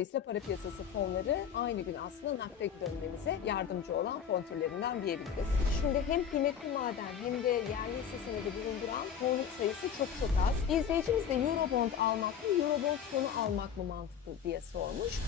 Dolayısıyla para piyasası fonları aynı gün aslında nakde dönmemize yardımcı olan fon türlerinden diyebiliriz. Şimdi hem kıymetli maden hem de yerli hisse senedi bulunduran fon sayısı çok çok az. İzleyicimiz de Eurobond almak mı, Eurobond fonu almak mı mantıklı diye sormuş.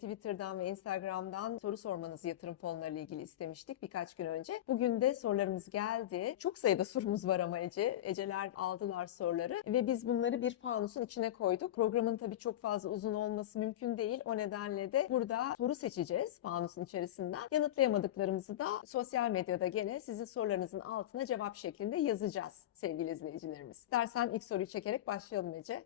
Twitter'dan ve Instagram'dan soru sormanızı yatırım fonlarıyla ilgili istemiştik birkaç gün önce. Bugün de sorularımız geldi. Çok sayıda sorumuz var ama Ece. Eceler aldılar soruları ve biz bunları bir fanusun içine koyduk. Programın tabii çok fazla uzun olması mümkün değil. O nedenle de burada soru seçeceğiz fanusun içerisinden. Yanıtlayamadıklarımızı da sosyal medyada gene sizin sorularınızın altına cevap şeklinde yazacağız sevgili izleyicilerimiz. İstersen ilk soruyu çekerek başlayalım Ece.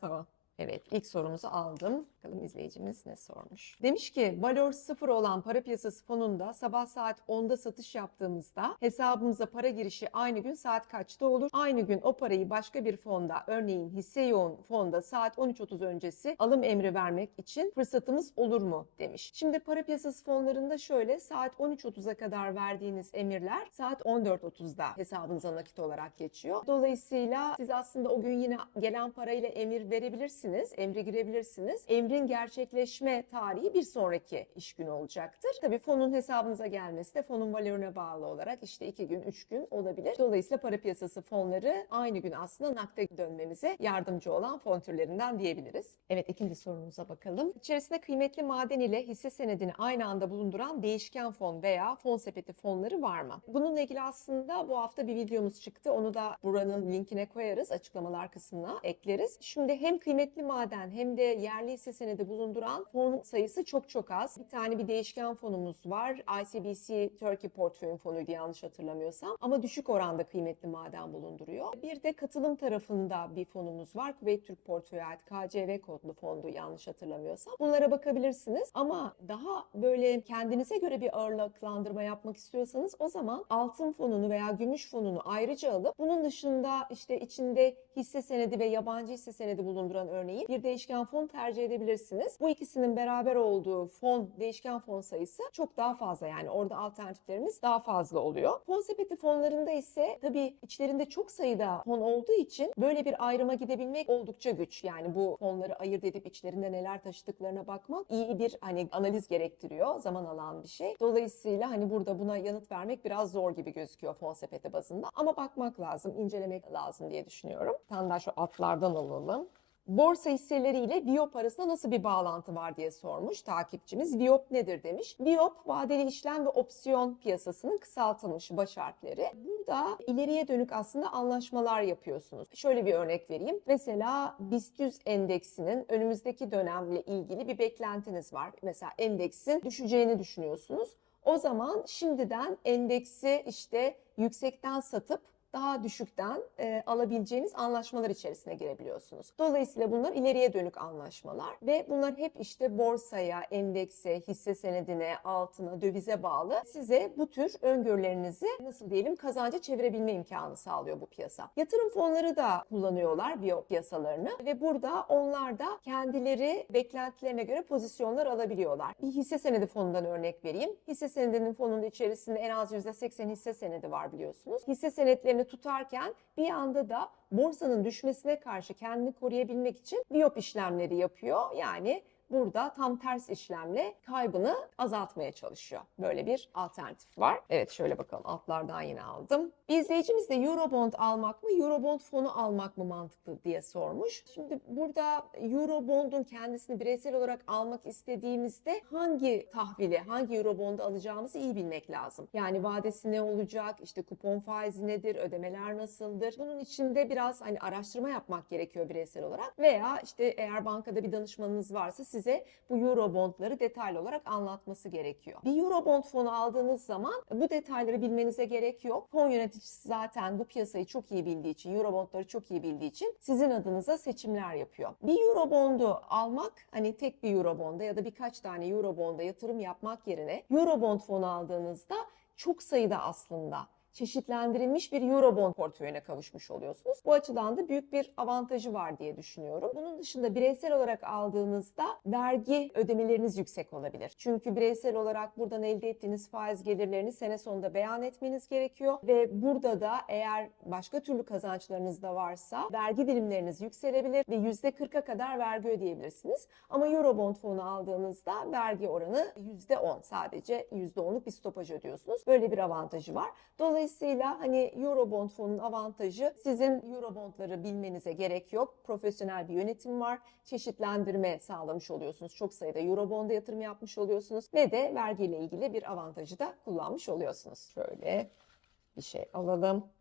Tamam. Evet ilk sorumuzu aldım. Bakalım izleyicimiz ne sormuş. Demiş ki valor sıfır olan para piyasası fonunda sabah saat 10'da satış yaptığımızda hesabımıza para girişi aynı gün saat kaçta olur? Aynı gün o parayı başka bir fonda örneğin hisse yoğun fonda saat 13.30 öncesi alım emri vermek için fırsatımız olur mu? demiş. Şimdi para piyasası fonlarında şöyle saat 13.30'a kadar verdiğiniz emirler saat 14.30'da hesabınıza nakit olarak geçiyor. Dolayısıyla siz aslında o gün yine gelen parayla emir verebilirsiniz, emre girebilirsiniz. Emrin gerçekleşme tarihi bir sonraki iş günü olacaktır. Tabii fonun hesabınıza gelmesi de fonun valoruna bağlı olarak işte 2 gün, 3 gün olabilir. Dolayısıyla para piyasası fonları aynı gün aslında nakde dönmemize yardımcı olan fon türlerinden diyebiliriz. Evet ikinci sorumuza bakalım. İçerisinde kıymetli maden ile hisse senedini aynı anda bulunduran değişken fon veya fon sepeti fonları var mı? Bununla ilgili aslında bu hafta bir videomuz çıktı. Onu da buranın linkine koyarız. Açıklamalar kısmına ekleriz. Şimdi hem kıymetli maden hem de yerli hisse senedi bulunduran fon sayısı çok çok az. Bir tane bir değişken fonumuz var. ICBC Turkey Portföy fonuydu yanlış hatırlamıyorsam. Ama düşük oranda kıymetli maden bulunduruyor. Bir de katılım tarafında bir fonumuz var. Kuveyt Türk Portföy'e ait KCV kodlu fondu yanlış hatırlamıyorsam. Bunlara bakabilirsiniz. Ama daha böyle kendinize göre bir ağırlıklandırma yapmak istiyorsanız o zaman altın fonunu veya gümüş fonunu ayrıca alıp bunun dışında işte içinde hisse senedi ve yabancı hisse senedi bulunduran örneğin bir değişken fon tercih edebilirsiniz. Bu ikisinin beraber olduğu fon, değişken fon sayısı çok daha fazla yani orada alternatiflerimiz daha fazla oluyor. Fon sepeti fonlarında ise tabii içlerinde çok sayıda fon olduğu için böyle bir ayrıma gidebilmek oldukça güç. Yani bu fonları ayırt edip içlerinde neler taşıdıklarına bakmak iyi bir hani analiz gerektiriyor. Zaman alan bir şey. Dolayısıyla hani burada buna yanıt vermek biraz zor gibi gözüküyor fon sepeti bazında. Ama bakmak lazım, incelemek lazım diye düşünüyorum. Bir tane şu altlardan alalım. Borsa hisseleriyle Viyop arasında nasıl bir bağlantı var diye sormuş takipçimiz. Viyop nedir demiş. Viyop vadeli işlem ve opsiyon piyasasının kısaltılmış baş harfleri. Burada ileriye dönük aslında anlaşmalar yapıyorsunuz. Şöyle bir örnek vereyim. Mesela BIST 100 endeksinin önümüzdeki dönemle ilgili bir beklentiniz var. Mesela endeksin düşeceğini düşünüyorsunuz. O zaman şimdiden endeksi işte yüksekten satıp daha düşükten e, alabileceğiniz anlaşmalar içerisine girebiliyorsunuz. Dolayısıyla bunlar ileriye dönük anlaşmalar ve bunlar hep işte borsaya, endekse, hisse senedine, altına, dövize bağlı size bu tür öngörülerinizi nasıl diyelim kazanca çevirebilme imkanı sağlıyor bu piyasa. Yatırım fonları da kullanıyorlar biyo piyasalarını ve burada onlar da kendileri beklentilerine göre pozisyonlar alabiliyorlar. Bir hisse senedi fonundan örnek vereyim. Hisse senedinin fonunun içerisinde en az %80 hisse senedi var biliyorsunuz. Hisse senetlerini tutarken bir anda da borsanın düşmesine karşı kendini koruyabilmek için biyop işlemleri yapıyor. Yani burada tam ters işlemle kaybını azaltmaya çalışıyor. Böyle bir alternatif var. Evet şöyle bakalım altlardan yine aldım. Bir izleyicimiz de Eurobond almak mı, Eurobond fonu almak mı mantıklı diye sormuş. Şimdi burada Eurobond'un kendisini bireysel olarak almak istediğimizde hangi tahvili, hangi Eurobond'u alacağımızı iyi bilmek lazım. Yani vadesi ne olacak, işte kupon faizi nedir, ödemeler nasıldır? Bunun içinde biraz hani araştırma yapmak gerekiyor bireysel olarak veya işte eğer bankada bir danışmanınız varsa size bu Eurobond'ları detaylı olarak anlatması gerekiyor. Bir Eurobond fonu aldığınız zaman bu detayları bilmenize gerek yok. Fon yöneticisi zaten bu piyasayı çok iyi bildiği için, Eurobond'ları çok iyi bildiği için sizin adınıza seçimler yapıyor. Bir Eurobond'u almak hani tek bir Eurobond'a ya da birkaç tane Eurobond'a yatırım yapmak yerine Eurobond fonu aldığınızda çok sayıda aslında çeşitlendirilmiş bir Eurobond portföyüne kavuşmuş oluyorsunuz. Bu açıdan da büyük bir avantajı var diye düşünüyorum. Bunun dışında bireysel olarak aldığınızda vergi ödemeleriniz yüksek olabilir. Çünkü bireysel olarak buradan elde ettiğiniz faiz gelirlerini sene sonunda beyan etmeniz gerekiyor ve burada da eğer başka türlü kazançlarınız da varsa vergi dilimleriniz yükselebilir ve %40'a kadar vergi ödeyebilirsiniz. Ama Eurobond fonu aldığınızda vergi oranı %10 sadece %10'luk bir stopaj ödüyorsunuz. Böyle bir avantajı var. Dolayısıyla hani Eurobond fonunun avantajı sizin Eurobondları bilmenize gerek yok. Profesyonel bir yönetim var. Çeşitlendirme sağlamış oluyorsunuz. Çok sayıda Eurobond'a yatırım yapmış oluyorsunuz ve de vergiyle ilgili bir avantajı da kullanmış oluyorsunuz. Şöyle bir şey alalım.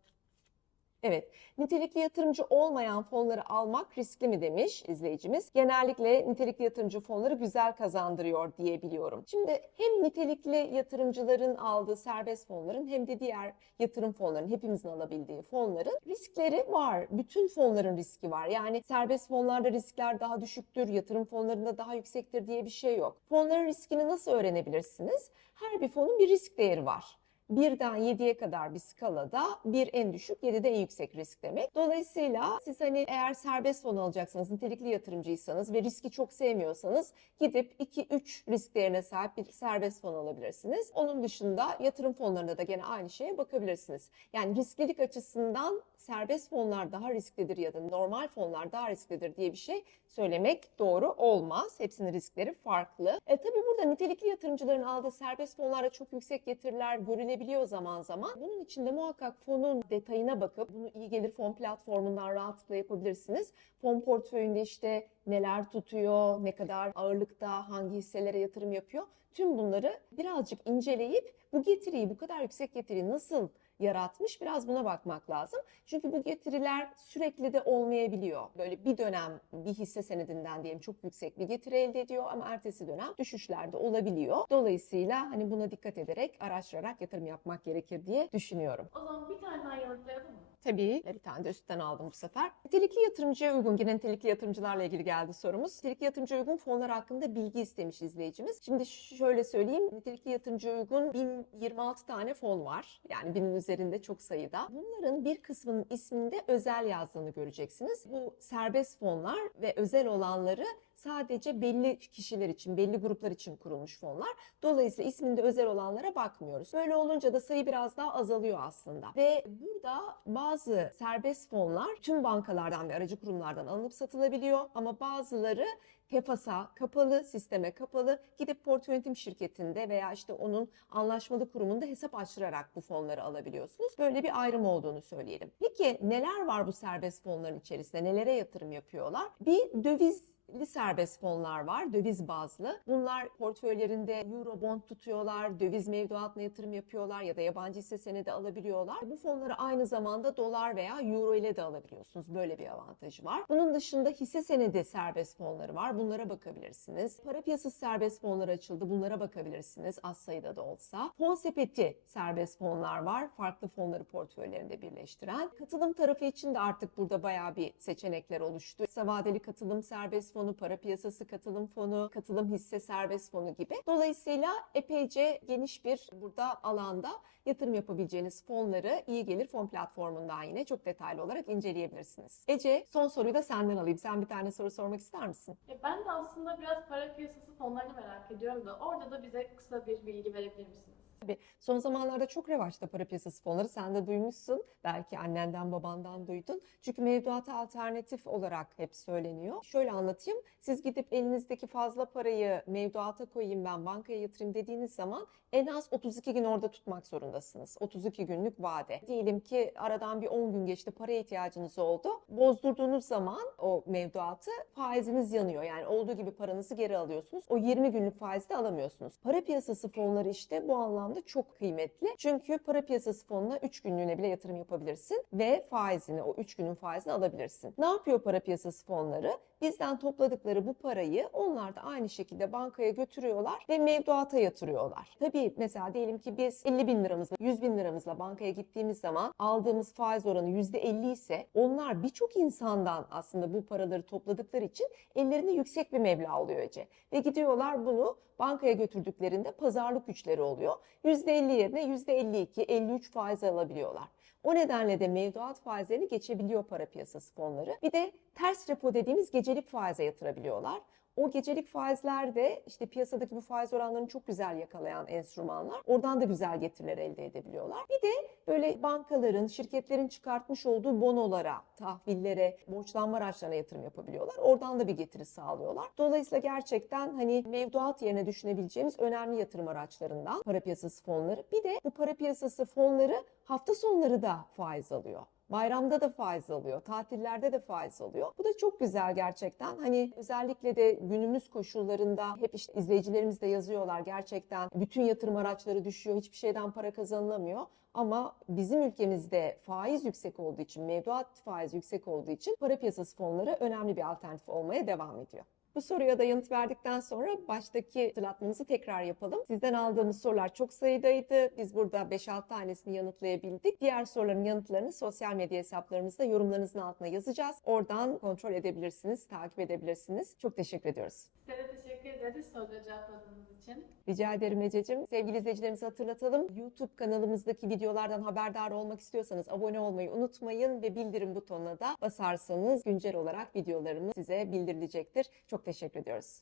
Evet, nitelikli yatırımcı olmayan fonları almak riskli mi demiş izleyicimiz. Genellikle nitelikli yatırımcı fonları güzel kazandırıyor diye biliyorum. Şimdi hem nitelikli yatırımcıların aldığı serbest fonların hem de diğer yatırım fonlarının hepimizin alabildiği fonların riskleri var. Bütün fonların riski var. Yani serbest fonlarda riskler daha düşüktür, yatırım fonlarında daha yüksektir diye bir şey yok. Fonların riskini nasıl öğrenebilirsiniz? Her bir fonun bir risk değeri var. 1'den 7'ye kadar bir skalada 1 en düşük, 7 de en yüksek risk demek. Dolayısıyla siz hani eğer serbest fon alacaksınız, nitelikli yatırımcıysanız ve riski çok sevmiyorsanız gidip 2-3 risk değerine sahip bir serbest fon alabilirsiniz. Onun dışında yatırım fonlarında da gene aynı şeye bakabilirsiniz. Yani risklilik açısından serbest fonlar daha risklidir ya da normal fonlar daha risklidir diye bir şey söylemek doğru olmaz. Hepsinin riskleri farklı. E tabi burada nitelikli yatırımcıların aldığı serbest fonlarda çok yüksek getiriler görülebiliyor zaman zaman. Bunun için de muhakkak fonun detayına bakıp bunu iyi gelir fon platformundan rahatlıkla yapabilirsiniz. Fon portföyünde işte neler tutuyor, ne kadar ağırlıkta, hangi hisselere yatırım yapıyor. Tüm bunları birazcık inceleyip bu getiriyi, bu kadar yüksek getiriyi nasıl yaratmış biraz buna bakmak lazım. Çünkü bu getiriler sürekli de olmayabiliyor. Böyle bir dönem bir hisse senedinden diyelim çok yüksek bir getiri elde ediyor ama ertesi dönem düşüşler de olabiliyor. Dolayısıyla hani buna dikkat ederek araştırarak yatırım yapmak gerekir diye düşünüyorum. O zaman bir tane daha yanıtlayalım mı? Tabii bir tane de üstten aldım bu sefer. Nitelikli yatırımcıya uygun, yine nitelikli yatırımcılarla ilgili geldi sorumuz. Nitelikli yatırımcıya uygun fonlar hakkında bilgi istemiş izleyicimiz. Şimdi şöyle söyleyeyim, nitelikli yatırımcıya uygun 1026 tane fon var. Yani binin üzerinde çok sayıda. Bunların bir kısmının isminde özel yazdığını göreceksiniz. Bu serbest fonlar ve özel olanları sadece belli kişiler için, belli gruplar için kurulmuş fonlar. Dolayısıyla isminde özel olanlara bakmıyoruz. Böyle olunca da sayı biraz daha azalıyor aslında. Ve burada bazı serbest fonlar tüm bankalardan ve aracı kurumlardan alınıp satılabiliyor ama bazıları TEFAS'a kapalı, sisteme kapalı gidip portföy yönetim şirketinde veya işte onun anlaşmalı kurumunda hesap açtırarak bu fonları alabiliyorsunuz. Böyle bir ayrım olduğunu söyleyelim. Peki neler var bu serbest fonların içerisinde? Nelere yatırım yapıyorlar? Bir döviz li serbest fonlar var, döviz bazlı. Bunlar portföylerinde euro bond tutuyorlar, döviz mevduatına yatırım yapıyorlar ya da yabancı hisse senedi alabiliyorlar. Bu fonları aynı zamanda dolar veya euro ile de alabiliyorsunuz. Böyle bir avantajı var. Bunun dışında hisse senedi serbest fonları var. Bunlara bakabilirsiniz. Para piyasası serbest fonları açıldı. Bunlara bakabilirsiniz az sayıda da olsa. Fon sepeti serbest fonlar var. Farklı fonları portföylerinde birleştiren. Katılım tarafı için de artık burada bayağı bir seçenekler oluştu. Kısa vadeli katılım serbest fonu, para piyasası katılım fonu, katılım hisse serbest fonu gibi. Dolayısıyla epeyce geniş bir burada alanda yatırım yapabileceğiniz fonları iyi gelir fon platformundan yine çok detaylı olarak inceleyebilirsiniz. Ece son soruyu da senden alayım. Sen bir tane soru sormak ister misin? Ya ben de aslında biraz para piyasası fonlarını merak ediyorum da orada da bize kısa bir bilgi verebilir misiniz? Tabii son zamanlarda çok revaçta para piyasası fonları. Sen de duymuşsun. Belki annenden babandan duydun. Çünkü mevduata alternatif olarak hep söyleniyor. Şöyle anlatayım. Siz gidip elinizdeki fazla parayı mevduata koyayım ben bankaya yatırayım dediğiniz zaman en az 32 gün orada tutmak zorundasınız. 32 günlük vade. Diyelim ki aradan bir 10 gün geçti paraya ihtiyacınız oldu. Bozdurduğunuz zaman o mevduatı faiziniz yanıyor. Yani olduğu gibi paranızı geri alıyorsunuz. O 20 günlük faizi de alamıyorsunuz. Para piyasası fonları işte bu anlamda çok kıymetli. Çünkü para piyasası fonuna 3 günlüğüne bile yatırım yapabilirsin ve faizini o 3 günün faizini alabilirsin. Ne yapıyor para piyasası fonları? Bizden topladıkları bu parayı onlar da aynı şekilde bankaya götürüyorlar ve mevduata yatırıyorlar. Tabii mesela diyelim ki biz 50 bin liramızla 100 bin liramızla bankaya gittiğimiz zaman aldığımız faiz oranı %50 ise onlar birçok insandan aslında bu paraları topladıkları için ellerinde yüksek bir meblağ oluyor Ece. Ve gidiyorlar bunu bankaya götürdüklerinde pazarlık güçleri oluyor %50 yerine %52, 53 faiz alabiliyorlar. O nedenle de mevduat faizlerini geçebiliyor para piyasası fonları. Bir de ters repo dediğimiz gecelik faize yatırabiliyorlar. O gecelik faizler de işte piyasadaki bu faiz oranlarını çok güzel yakalayan enstrümanlar. Oradan da güzel getiriler elde edebiliyorlar. Bir de böyle bankaların, şirketlerin çıkartmış olduğu bonolara, tahvillere, borçlanma araçlarına yatırım yapabiliyorlar. Oradan da bir getiri sağlıyorlar. Dolayısıyla gerçekten hani mevduat yerine düşünebileceğimiz önemli yatırım araçlarından para piyasası fonları. Bir de bu para piyasası fonları hafta sonları da faiz alıyor. Bayramda da faiz alıyor, tatillerde de faiz alıyor. Bu da çok güzel gerçekten. Hani özellikle de günümüz koşullarında hep işte izleyicilerimiz de yazıyorlar gerçekten bütün yatırım araçları düşüyor, hiçbir şeyden para kazanılamıyor. Ama bizim ülkemizde faiz yüksek olduğu için, mevduat faiz yüksek olduğu için para piyasası fonları önemli bir alternatif olmaya devam ediyor. Bu soruya da yanıt verdikten sonra baştaki hatırlatmamızı tekrar yapalım. Sizden aldığımız sorular çok sayıdaydı. Biz burada 5-6 tanesini yanıtlayabildik. Diğer soruların yanıtlarını sosyal medya hesaplarımızda yorumlarınızın altına yazacağız. Oradan kontrol edebilirsiniz, takip edebilirsiniz. Çok teşekkür ediyoruz. Size de teşekkür ederiz soruları cevapladığınız için. Rica ederim Ececiğim. Sevgili izleyicilerimize hatırlatalım. YouTube kanalımızdaki videolardan haberdar olmak istiyorsanız abone olmayı unutmayın ve bildirim butonuna da basarsanız güncel olarak videolarımız size bildirilecektir. Çok teşekkür ediyoruz.